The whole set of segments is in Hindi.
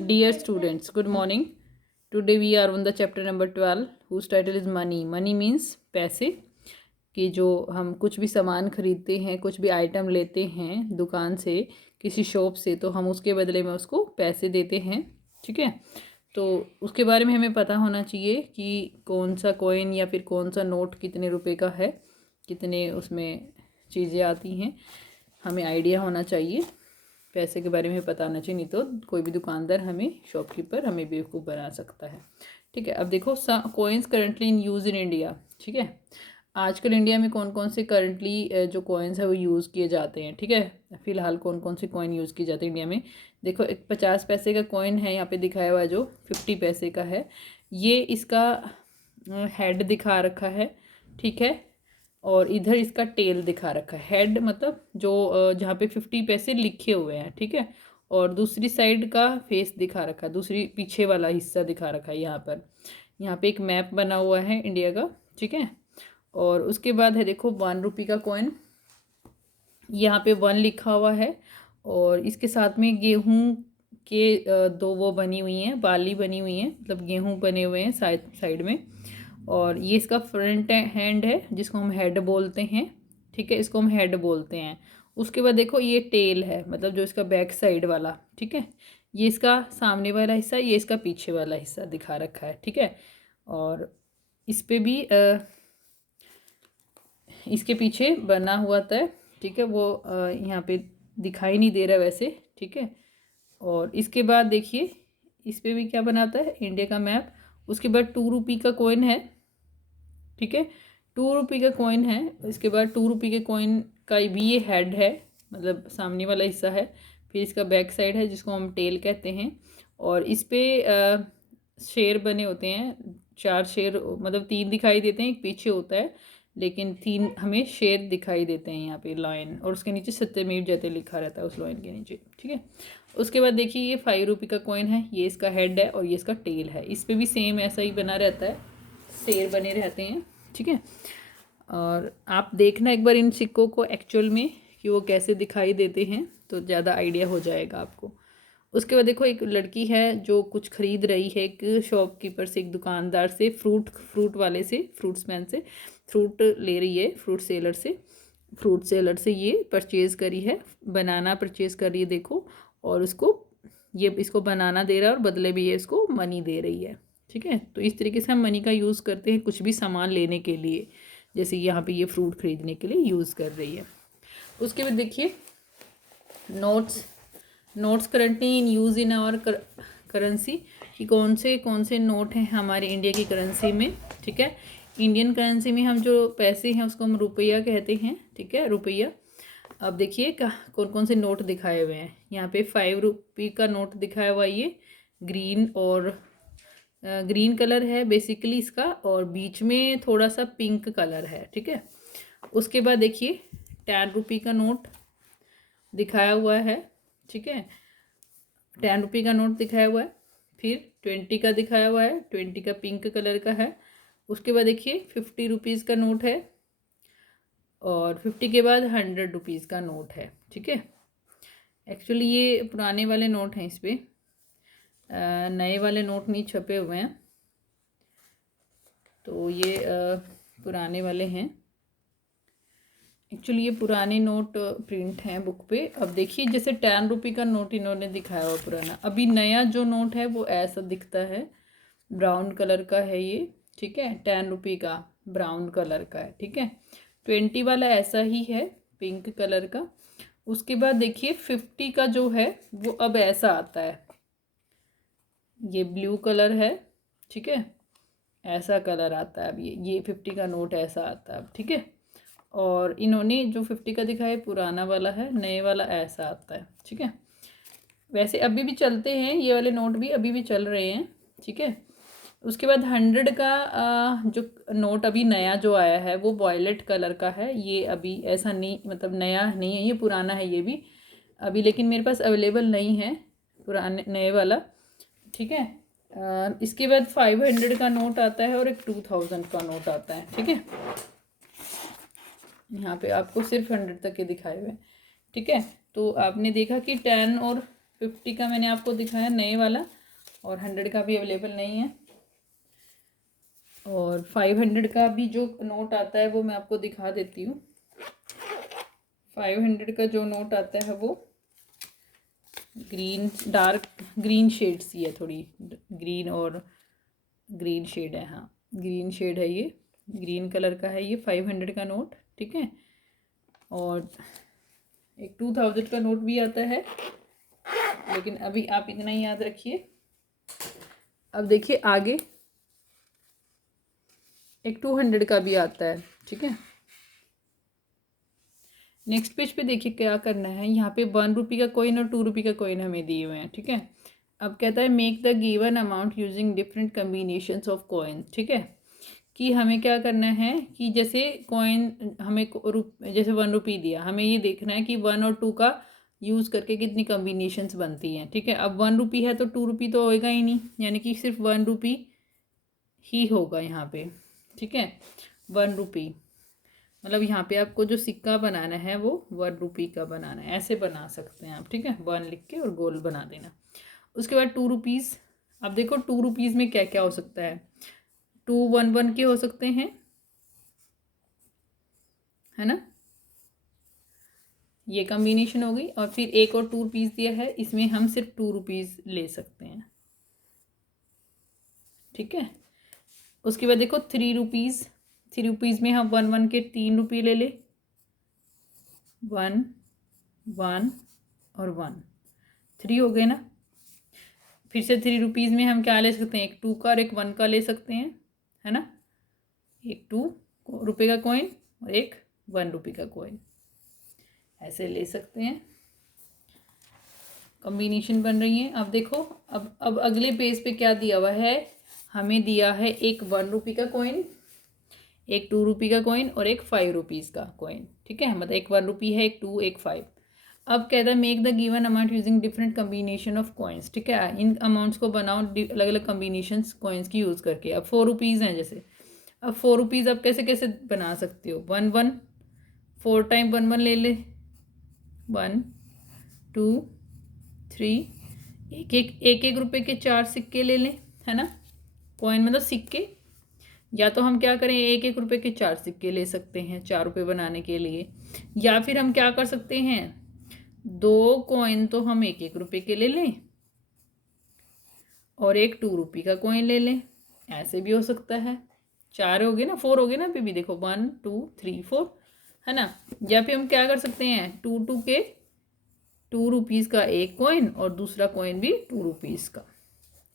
Dear students, good morning. Today we are on the chapter number 12 whose title is money. Money means पैसे कि जो हम कुछ भी सामान खरीदते हैं, कुछ भी आइटम लेते हैं दुकान से, किसी शॉप से, तो हम उसके बदले में उसको पैसे देते हैं। ठीक है, तो उसके बारे में हमें पता होना चाहिए कि कौन सा कॉइन या फिर कौन सा नोट कितने रुपए का है, कितने उसमें चीज़ें आती हैं, हमें आइडिया होना चाहिए। पैसे के बारे में पता होना चाहिए, नहीं तो कोई भी दुकानदार हमें, शॉपकीपर हमें बेवकूफ़ बना सकता है। ठीक है, अब देखो coins currently in use in India. ठीक है, आजकल इंडिया में कौन कौन से करंटली जो कॉइन्स है वो यूज़ किए जाते हैं। ठीक है, फिलहाल कौन कौन से कॉइन यूज़ किए जाते हैं इंडिया में। देखो, एक 50 पैसे का कॉइन है यहाँ पे दिखाया हुआ, जो 50 पैसे का है। ये इसका हेड दिखा रखा है। ठीक है, और इधर इसका टेल दिखा रखा है। हेड मतलब जो जहाँ पे 50 पैसे लिखे हुए हैं। ठीक है, और दूसरी साइड का फेस दिखा रखा है, दूसरी पीछे वाला हिस्सा दिखा रखा है यहाँ पर। यहाँ पे एक मैप बना हुआ है इंडिया का। ठीक है, और उसके बाद है देखो 1 रुपये का कॉइन, यहाँ पे 1 लिखा हुआ है, और इसके साथ में गेहूँ के दो वो बनी हुई हैं, बाली बनी हुई हैं, मतलब गेहूँ बने हुए हैं साइड साइड में। और ये इसका फ्रंट हैंड है जिसको हम हेड बोलते हैं। ठीक है, इसको हम हेड बोलते हैं। उसके बाद देखो ये टेल है, मतलब जो इसका बैक साइड वाला। ठीक है, ये इसका सामने वाला हिस्सा, ये इसका पीछे वाला हिस्सा दिखा रखा है। ठीक है, और इस पे भी इसके पीछे बना हुआ था। ठीक है, वो यहाँ पे दिखाई नहीं दे रहा वैसे। ठीक है, और इसके बाद देखिए इस पे भी क्या बनाता है, इंडिया का मैप। उसके बाद 2 रुपये का कॉइन है। ठीक है, 2 रुपये का कॉइन है। इसके बाद 2 रुपये के कॉइन का भी ये हेड है, मतलब सामने वाला हिस्सा है। फिर इसका बैक साइड है जिसको हम टेल कहते हैं। और इस पे शेर बने होते हैं, 4 शेर, मतलब 3 दिखाई देते हैं, एक पीछे होता है, लेकिन 3 हमें शेर दिखाई देते हैं यहाँ पे, लॉयन। और उसके नीचे सत्यमेव जयते लिखा रहता है उस लॉयन के नीचे। ठीक है, उसके बाद देखिए ये 5 रुपये का कॉइन है, ये इसका हेड है और ये इसका टेल है। इस पर भी सेम ऐसा ही बना रहता है, शेर बने रहते हैं। ठीक है, और आप देखना एक बार इन सिक्कों को एक्चुअल में कि वो कैसे दिखाई देते हैं, तो ज़्यादा आइडिया हो जाएगा आपको। उसके बाद देखो एक लड़की है जो कुछ खरीद रही है, एक शॉपकीपर से, एक दुकानदार से, फ्रूट वाले से, फ्रूट्समैन से फ्रूट ले रही है, फ्रूट सेलर से ये परचेज़ करी है, बनाना परचेज़ करी है देखो। और उसको ये इसको बनाना दे रहा है और बदले भी ये इसको मनी दे रही है। ठीक है, तो इस तरीके से हम मनी का यूज़ करते हैं कुछ भी सामान लेने के लिए, जैसे यहाँ पे ये फ्रूट खरीदने के लिए यूज़ कर रही है। उसके बाद देखिए notes currently in use in our currency, कि कौन से नोट हैं हमारे इंडिया की करेंसी में। ठीक है, इंडियन करेंसी में हम जो पैसे हैं उसको हम रुपया कहते हैं। ठीक है, रुपया। अब देखिए कौन कौन से नोट दिखाए हुए हैं। यहाँ पे 5 रुपये का नोट दिखाया हुआ है, ये ग्रीन और ग्रीन कलर है बेसिकली इसका, और बीच में थोड़ा सा पिंक कलर है। ठीक है, उसके बाद देखिए 10 रुपये का नोट दिखाया हुआ है। ठीक है, 10 रुपये का नोट दिखाया हुआ है। फिर 20 का दिखाया हुआ है, 20 का पिंक कलर का है। उसके बाद देखिए 50 रुपीज़ का नोट है, और 50 के बाद 100 रुपीज़ का नोट है। ठीक है, एक्चुअली ये पुराने वाले नोट हैं, इस पर नए वाले नोट नहीं छपे हुए हैं, तो ये पुराने वाले हैं। एक्चुअली ये पुराने नोट प्रिंट हैं बुक पे। अब देखिए जैसे 10 रुपये का नोट इन्होंने दिखाया हुआ पुराना, अभी नया जो नोट है वो ऐसा दिखता है, ब्राउन कलर का है ये। ठीक है, 10 रुपये का ब्राउन कलर का है। ठीक है, 20 वाला ऐसा ही है, पिंक कलर का। उसके बाद देखिए 50 का जो है वो अब ऐसा आता है, ये ब्लू कलर है। ठीक है, ऐसा कलर आता है अब, ये 50 का नोट ऐसा आता है अब। ठीक है, और इन्होंने जो 50 का दिखाया पुराना वाला है, नए वाला ऐसा आता है। ठीक है, वैसे अभी भी चलते हैं ये वाले नोट भी, अभी भी चल रहे हैं। ठीक है, उसके बाद 100 का जो नोट अभी नया जो आया है वो वॉयलेट कलर का है। ये अभी ऐसा नहीं, मतलब नया नहीं है, ये पुराना है ये भी अभी, लेकिन मेरे पास अवेलेबल नहीं है पुराने नए वाला। ठीक है, इसके बाद 500 का नोट आता है और एक 2000 का नोट आता है। ठीक है, यहाँ पे आपको सिर्फ 100 तक के दिखाए हुए हैं। ठीक है, तो आपने देखा कि 10 और 50 का मैंने आपको दिखाया नए वाला, और 100 का भी अवेलेबल नहीं है। और 500 का भी जो नोट आता है वो मैं आपको दिखा देती हूँ। 500 का जो नोट आता है वो ग्रीन, डार्क ग्रीन शेड सी है, थोड़ी ग्रीन और ग्रीन शेड है, हाँ ग्रीन शेड है, ये ग्रीन कलर का है ये 500 का नोट, ठीक है। और एक 2000 का नोट भी आता है, लेकिन अभी आप इतना ही याद रखिए। अब देखिए आगे एक 200 का भी आता है, ठीक है। नेक्स्ट पेज पे देखिए क्या करना है, यहाँ पे 1 रुपये का कॉइन और 2 रुपये का कॉइन हमें दिए हुए हैं, ठीक है। अब कहता है make the given amount using different combinations of coin, ठीक है। कि हमें क्या करना है कि जैसे कॉइन हमें जैसे 1 रुपये दिया, हमें ये देखना है कि 1 और 2 का यूज़ करके कितनी कम्बिनेशंस बनती हैं, ठीक है। अब 1 रुपये है तो 2 रुपये तो होएगा ही नहीं, यानी कि सिर्फ 1 रुपये ही होगा यहाँ पे, ठीक है। 1 रुपये मतलब यहाँ पे आपको जो सिक्का बनाना है वो 1 रुपये का बनाना है, ऐसे बना सकते हैं आप, ठीक है। 1 लिख के और गोल बना देना। उसके बाद 2 रुपीज़। अब देखो 2 रुपीज़ में क्या क्या हो सकता है, 2 1 1 के हो सकते हैं, है ना, ये कॉम्बिनेशन हो गई। और फिर एक और 2 रुपीज़ दिया है, इसमें हम सिर्फ 2 रुपीज़ ले सकते हैं, ठीक है। उसके बाद देखो 3 रुपीज़, 3 रुपीज़ में हम 1 1 के 3 रुपये ले ले, 1 1 और 1, 3 हो गए ना। फिर से 3 रुपीज़ में हम क्या ले सकते हैं, एक 2 का और एक 1 का ले सकते हैं, है ना। एक 2 रुपये का कॉइन और एक 1 रुपये का कॉइन, ऐसे ले सकते हैं, कॉम्बिनेशन बन रही है। अब देखो अब अगले पेज पे क्या दिया हुआ है, हमें दिया है एक 1 रुपये का कॉइन, एक 2 रुपये का कॉइन और एक 5 रुपीज़ का कॉइन, ठीक है। मतलब एक 1 रुपये है, एक 2, एक 5। अब कहता है make the given amount using different combination of coins, ठीक है। इन अमाउंट्स को बनाओ अलग अलग कम्बिनेशंस कॉइन्स की यूज़ करके। अब 4 रुपीज़ हैं जैसे, अब 4 रुपीज़ आप कैसे कैसे बना सकते हो, 1 1, 4 टाइम 1 1 ले ले, 1 2 3, एक रुपये के 4 सिक्के ले लें, है ना। कॉइन मतलब सिक्के, या तो हम क्या करें एक रुपये के 4 सिक्के ले सकते हैं 4 रुपये बनाने के लिए, या फिर हम क्या कर सकते हैं 2 कॉइन तो हम एक रुपये के ले लें और एक 2 रुपये का कॉइन ले लें, ऐसे भी हो सकता है। 4 हो गए ना, 4 हो गए ना अभी भी, देखो 1 2 3 4, है ना। या फिर हम क्या कर सकते हैं 2 2 के 2 रुपीज़ का एक कॉइन और दूसरा कॉइन भी 2 रुपीज़ का,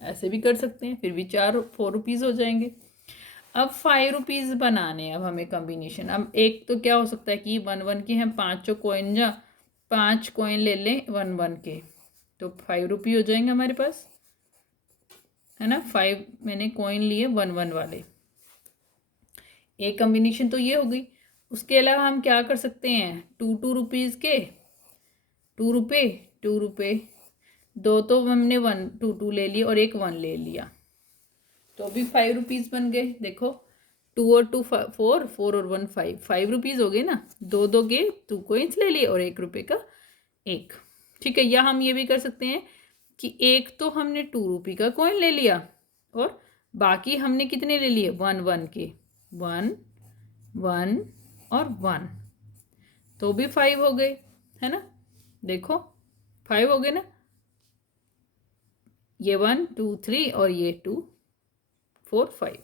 ऐसे भी कर सकते हैं, फिर भी 4 रुपीज़ हो जाएंगे। अब 5 रुपीज़ बनाने हैं अब हमें कॉम्बिनेशन। अब एक तो क्या हो सकता है कि 1 1 के हम 5 कॉइन, या 5 कॉइन ले लें 1 1 के, तो 5 रुपये हो जाएंगे हमारे पास, है ना। 5 मैंने कॉइन लिए 1 1 वाले, एक कॉम्बिनेशन तो ये हो गई। उसके अलावा हम क्या कर सकते हैं 2 2 रुपीज़ के 2 रुपये 2 रुपये, 2 तो हमने 1 2 2 ले लिया और एक 1 ले लिया, तो भी 5 रुपीज़ बन गए। देखो 2 और 2 4, 4 और 1 5, 5 रुपीज़ हो गए ना। 2 2 के 2 कॉइन्स ले लिए और 1 रुपये का एक, ठीक है। या हम ये भी कर सकते हैं कि एक तो हमने 2 रुपये का कॉइन ले लिया और बाकी हमने कितने ले लिए 1 1 के, 1 1 और 1, तो भी 5 हो गए, है ना। देखो 5 हो गए ना, ये 1 2 3 और ये 2 4 5,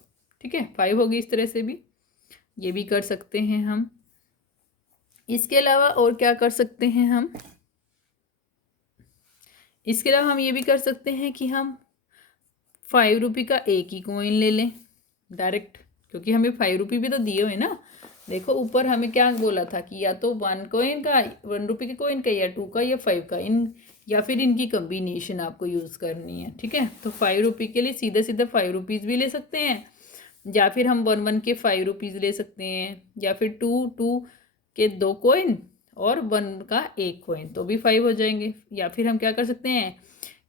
ठीक है 5 हो गई। इस तरह से भी ये भी कर सकते हैं हम। इसके अलावा और क्या कर सकते हैं हम, इसके अलावा हम ये भी कर सकते हैं कि हम 5 रुपये का एक ही कॉइन ले लें डायरेक्ट, क्योंकि हमें 5 रुपये भी तो दिए हुए ना। देखो ऊपर हमें क्या बोला था कि या तो 1 कॉइन का 1 रुपये के कॉइन का, या 2 का या 5 का, इन या फिर इनकी कम्बिनेशन आपको यूज़ करनी है, ठीक है। तो 5 रुपये के लिए सीधे सीधे 5 रुपीज़ भी ले सकते हैं, या फिर हम 1 1 के 5 रुपीज़ ले सकते हैं, या फिर 2 2 के 2 कॉइन और 1 का एक कॉइन, तो भी 5 हो जाएंगे। या फिर हम क्या कर सकते हैं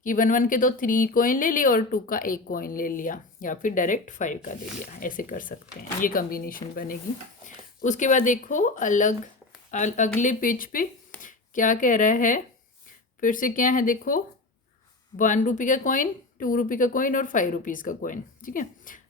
कि 1 1 के तो 3 कॉइन ले लिए और 2 का एक कॉइन ले लिया, या फिर डायरेक्ट 5 का ले लिया, ऐसे कर सकते हैं, ये कॉम्बिनेशन बनेगी। उसके बाद देखो अगले पेज पे क्या कह रहा है, फिर से क्या है देखो ₹1 का कॉइन, ₹2 का कॉइन और ₹5 का कॉइन, ठीक है।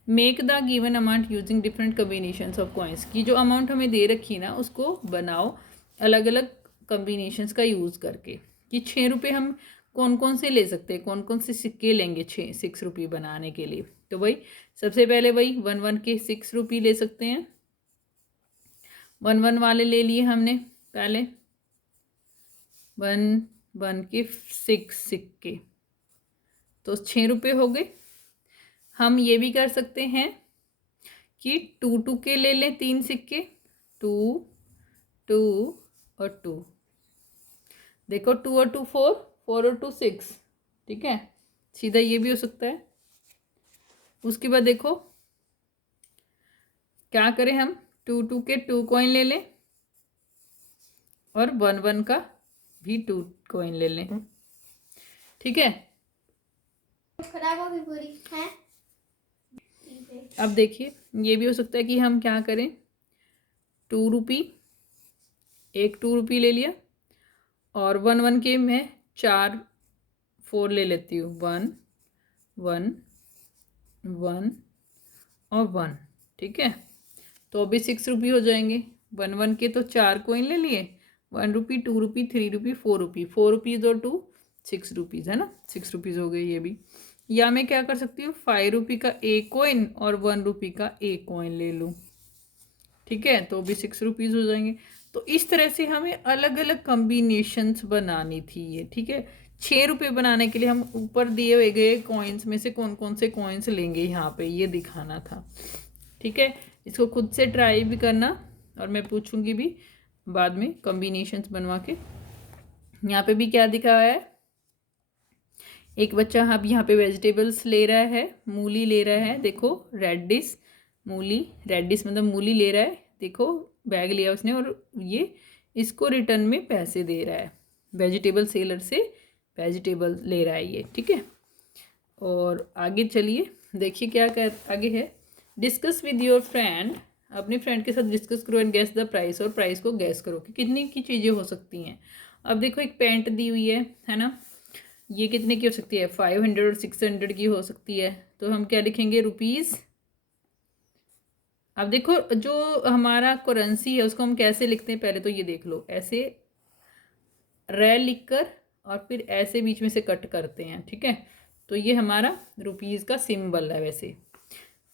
Make the given amount using different combinations of coins, की जो अमाउंट हमें दे रखी है ना उसको बनाओ अलग अलग कम्बिनेशंस का यूज़ करके। कि ₹6 हम कौन कौन से ले सकते हैं, कौन कौन से सिक्के लेंगे ₹6 बनाने के लिए। तो भाई सबसे पहले वही 1 के ₹6 ले सकते हैं। 1 वाले ले लिए हमने पहले, 1 के 6 सिक्के, तो ₹6 हो गए। हम ये भी कर सकते हैं कि 2 के ले लें 3 सिक्के, 2, 2 और 2। देखो 2 और 2 4, 4 और 2 6, ठीक है, सीधा ये भी हो सकता है। उसके बाद देखो क्या करें, हम 2 के 2 कॉइन ले लें और 1 का भी 2 कॉइन ले लें, ठीक है। खराब हो गई पूरी है। अब देखिए ये भी हो सकता है कि हम क्या करें, ₹2, एक ₹2 ले लिया और 1 के मैं 4 4 ले लेती हूँ, 1 1 1 और 1, ठीक है। तो अभी ₹6 हो जाएंगे। 1 के तो 4 कॉइन ले लिए, ₹1, ₹2, ₹3, ₹4, ₹4 और 2 ₹6 है ना, ₹6 हो गए ये भी। या मैं क्या कर सकती हूँ, ₹5 का एक कॉइन और ₹1 का एक कॉइन ले लूँ, ठीक है, तो भी ₹6 हो जाएंगे। तो इस तरह से हमें अलग अलग कम्बिनेशंस बनानी थी ये, ठीक है। ₹6 बनाने के लिए हम ऊपर दिए हुए गए कॉइन्स में से कौन कौन से कॉइन्स लेंगे यहाँ पे ये दिखाना था, ठीक है। इसको खुद से ट्राई भी करना और मैं पूछूंगी भी बाद में कॉम्बिनेशंस बनवा के। यहाँ पे भी क्या दिखा है, एक बच्चा अब यहाँ पे वेजिटेबल्स ले रहा है, मूली ले रहा है, देखो रेडिश मूली, रेडिश मतलब मूली ले रहा है, देखो बैग लिया उसने और ये इसको रिटर्न में पैसे दे रहा है, वेजिटेबल सेलर से वेजिटेबल ले रहा है ये, ठीक है। और आगे चलिए देखिए क्या आगे है, डिस्कस विद योर फ्रेंड, अपने फ्रेंड के साथ डिस्कस करो एंड गैस द प्राइस, और प्राइस को गैस करो कि कितने की चीज़ें हो सकती हैं। अब देखो एक पैंट दी हुई है ना, ये कितने की हो सकती है, 500 और 600 की हो सकती है। तो हम क्या लिखेंगे, ₹। अब देखो जो हमारा करेंसी है उसको हम कैसे लिखते हैं, पहले तो ये देख लो, ऐसे रेल लिखकर और फिर ऐसे बीच में से कट करते हैं, ठीक है। तो ये हमारा ₹, का सिंबल है।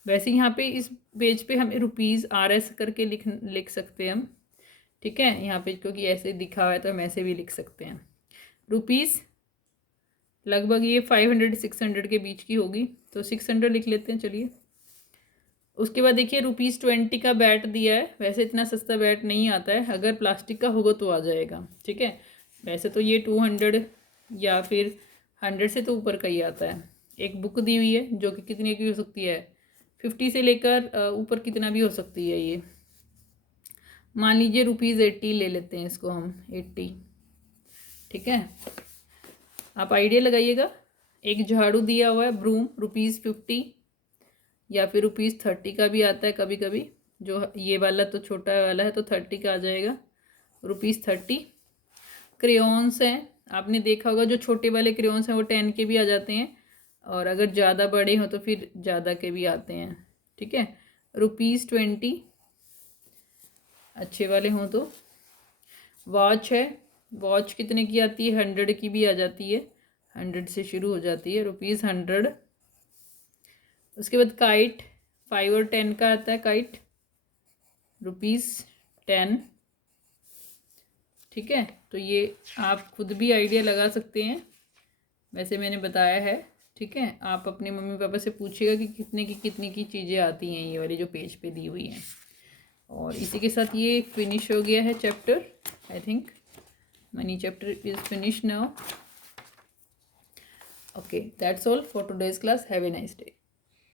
वैसे यहाँ पे इस पेज पे हमें ₹RS करके लिख सकते हैं हम, ठीक है, यहाँ पे क्योंकि ऐसे दिखा हुआ है तो हम ऐसे भी लिख सकते हैं। ₹, लगभग ये 500 600 के बीच की होगी, तो 600 लिख लेते हैं, चलिए। उसके बाद देखिए ₹20 का बैट दिया है, वैसे इतना सस्ता बैट नहीं आता है, अगर प्लास्टिक का होगा तो आ जाएगा, ठीक है। वैसे तो ये 200 या फिर 100 से तो ऊपर का ही आता है। एक बुक दी हुई है जो कि कितने की हो सकती है, 50 से लेकर ऊपर कितना भी हो सकती है ये। मान लीजिए ₹80 ले लेते हैं इसको हम, 80, ठीक है। आप आइडिया लगाइएगा। एक झाड़ू दिया हुआ है ब्रूम, ₹50, या फिर ₹30 का भी आता है कभी कभी, जो ये वाला तो छोटा वाला है तो 30 का आ जाएगा, ₹30। क्रेयॉन्स हैं, आपने देखा होगा जो छोटे वाले क्रेयॉन्स हैं वो 10 के भी आ जाते हैं, और अगर ज़्यादा बड़े हों तो फिर ज़्यादा के भी आते हैं, ठीक है। ₹20 अच्छे वाले हों तो। वॉच है, वॉच कितने की आती है, 100 की भी आ जाती है, 100 से शुरू हो जाती है, ₹100। उसके बाद काइट, 5 और 10 का आता है काइट, ₹10, ठीक है। तो ये आप खुद भी आइडिया लगा सकते हैं, वैसे मैंने बताया है, ठीक है। आप अपने मम्मी पापा से पूछिएगा कि कितने की चीज़ें आती हैं ये वाली जो पेज पे दी हुई हैं। और इसी के साथ ये फिनिश हो गया है chapter, I think money chapter is finish now. Okay, that's all for today's class, have a nice day.